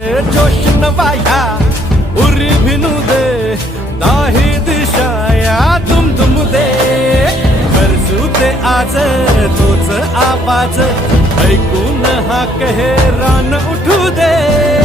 जोश नवाया उरी भिनू दे दाही दिशाया तुम तुम दे। करसू ते आज तोच आवाज ऐकून हा कहे रान उठू दे।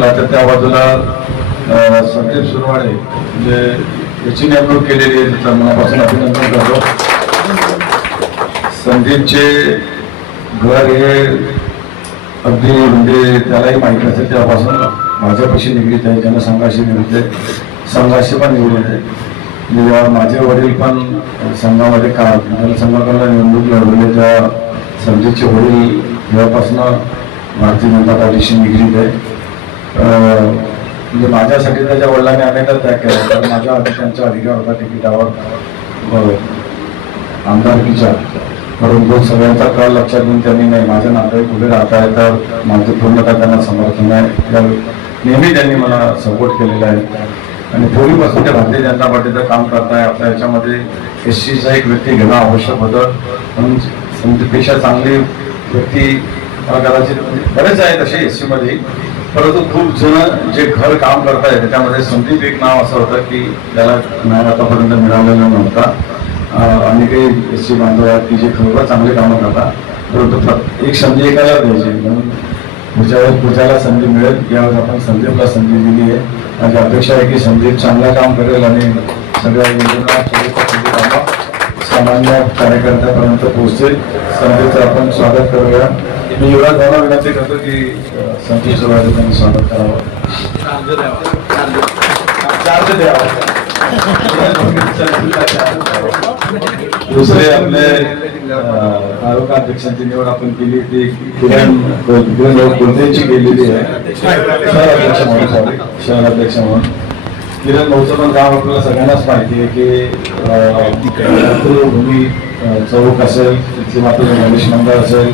फुलाच्या त्या बाजूला संदीप सुरवाडे म्हणजे याची नेमणूक केलेली आहे त्याचं मनापासून अभिनंदन करतो. संदीपचे घर हे अगदी म्हणजे त्यालाही माहिती असेल त्यापासून माझ्यापाशी निगडीत आहे जनसंघाशी निगडीत आहे संघाशी पण निगडीत आहे. म्हणजे जेव्हा माझे वडील पण संघामध्ये का संघाकडला निवडणूक लढवले त्या संदीपचे वडील जेव्हापासून भारतीय जनता पार्टीशी निगडीत आहे. म्हणजे माझ्यासाठी त्याच्या वडिलांनी अनेकदा त्याग केला. कारण माझ्या आधी त्यांचा अधिकार होता तिकिटावर आमदारकीच्या परंतु सगळ्यांचा कळ लक्षात घेऊन त्यांनी नाही माझ्या नातेवाईक उभे राहत आहे तर माझं पूर्णतः त्यांना समर्थन आहे. नेहमी त्यांनी मला सपोर्ट केलेला आहे. आणि पूर्वीपासून ते भारतीय जनता पार्टीचं काम करताय आपल्या याच्यामध्ये एस सीचा एक व्यक्ती घेणं आवश्यक होतं. पण पेक्षा चांगली व्यक्ती मला कदाचित म्हणजे बरेच आहेत असे एस सीमध्ये. परंतु खूप जण जे घर काम करताय त्याच्यामध्ये संदीप एक नाव असं होतं की त्याला न्याय आतापर्यंत मिळालेला नव्हता. आणि काही एस सी बांधव आहेत की जे खरोखर चांगले कामं करतात. परंतु एक संधी एकाला द्यायची. म्हणून पुढच्या वेळेस पुढच्याला संधी मिळेल. यावेळेस आपण संदीपला संधी दिली आहे. माझी अपेक्षा आहे की संदीप चांगलं काम करेल आणि सगळ्या योजना सामान्य कार्यकर्त्यापर्यंत पोहोचेल. संदीपचं आपण स्वागत करूया. मी युवराज भावना विनंती करतो की संदीप सुरवाती त्यांनी स्वागत करावं. चार्ज द्यावा. दुसरे आपले तालुका अध्यक्षांची निवड आपण केली ती किरण किरण कोणत्याची केलेली आहे. शहर अध्यक्ष म्हणून सॉरी शहर अध्यक्ष म्हणून. किरण भाऊचं पण काम आपल्याला सगळ्यांनाच माहिती आहे की मातृभूमी चौक असेल तिथली मातृभूमी गणेश मंडळ असेल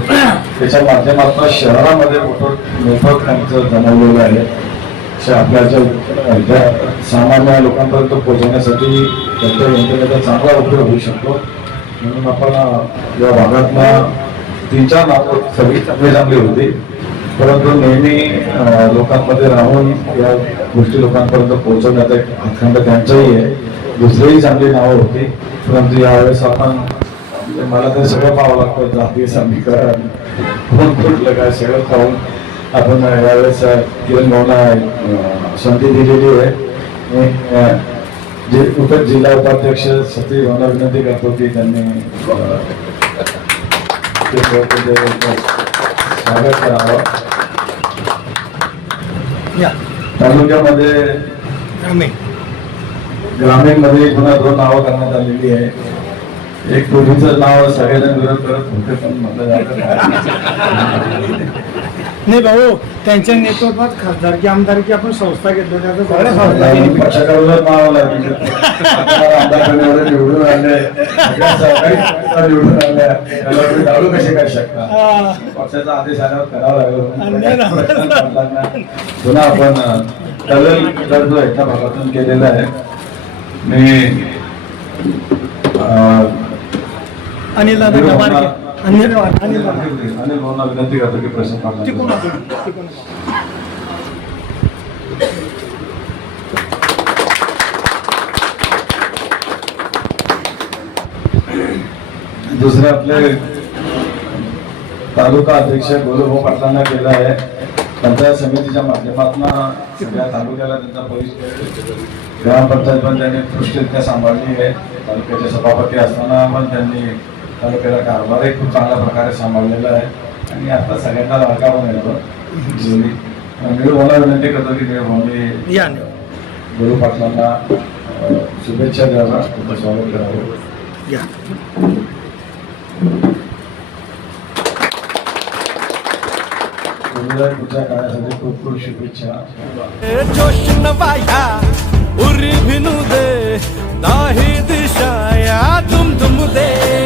त्याच्या माध्यमातून शहरामध्ये मोठं नेटवर्क त्यांचं जमवलेलं आहे. आपल्या ज्या सामान्य लोकांपर्यंत पोहोचवण्यासाठी त्यांच्या यंत्रणेचा चांगला उपयोग होऊ शकतो. म्हणून आपण या भागातला तीन चार नावं सगळी चांगली चांगली होती. परंतु नेहमी लोकांमध्ये राहून या गोष्टी लोकांपर्यंत पोहोचवण्याचा एक अखंड त्यांचंही आहे. दुसरीही चांगली नावं होती. परंतु यावेळेस आपण मला तर सगळं पाहावं लागतं. जातीय समीकरण कोण कुठलं काय सगळं पाहून आपण यावेळेस किरण भाऊना अं, संधी दिलेली आहे. जे उप जिल्हा उपाध्यक्ष सती भावना विनंती करतो की त्यांनी स्वागत करावं. तालुक्यामध्ये ग्रामीण. मध्ये पुन्हा दोन नावं करण्यात आलेली आहे. एक पूर्वीचं नाव सगळेजण विरोध करत होते पण नाही. भाऊ त्यांच्या नेतृत्वात खासदारकी आमदारकी आपण संस्था घेतली त्याचं सगळं संस्था पक्षाकडून नाव लागली आमदारकडे निवडून आले. निवडून तुम्ही दारू कसे काय शकता. पक्षाचा आदेश आल्यावर करावा लागेल. पुन्हा आपण कलल दर जो आहे त्या भागातून केलेला आहे. मी अनिल दादा अनिल गवारके. भाऊंना- अनिल अनिल दादा. अनिल भाऊंना विनंती करतो की प्रश्न? दुसरे आपले तालुका अध्यक्ष गोलूभाऊ पाटलांना केलं आहे पंचायत समितीच्या माध्यमातून सगळ्या तालुक्याला त्यांचा परिचय ग्रामपंचायत पण त्यांनी उत्कृष्टरित्या सांभाळली आहे तालुक्याचे सभापती असताना पण त्यांनी तालुक्याचा कारभारही खूप चांगल्या प्रकारे सांभाळलेला आहे. आणि आता सगळ्यांना लाडका पण येतो मी भाऊला विनंती करतो की. गोलू पाटलांना शुभेच्छा द्यावा त्यांचं स्वागत करावं. या. पुढच्या काळासाठी खूप खूप शुभेच्छा. जोश नवाया उरी भिनू दे दाही दिशाया तुम तुम दे.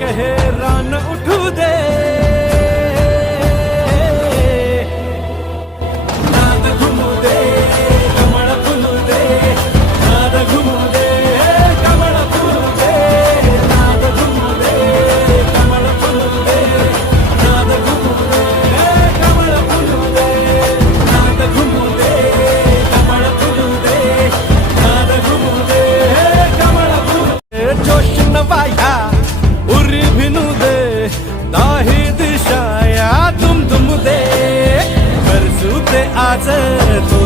कहे रान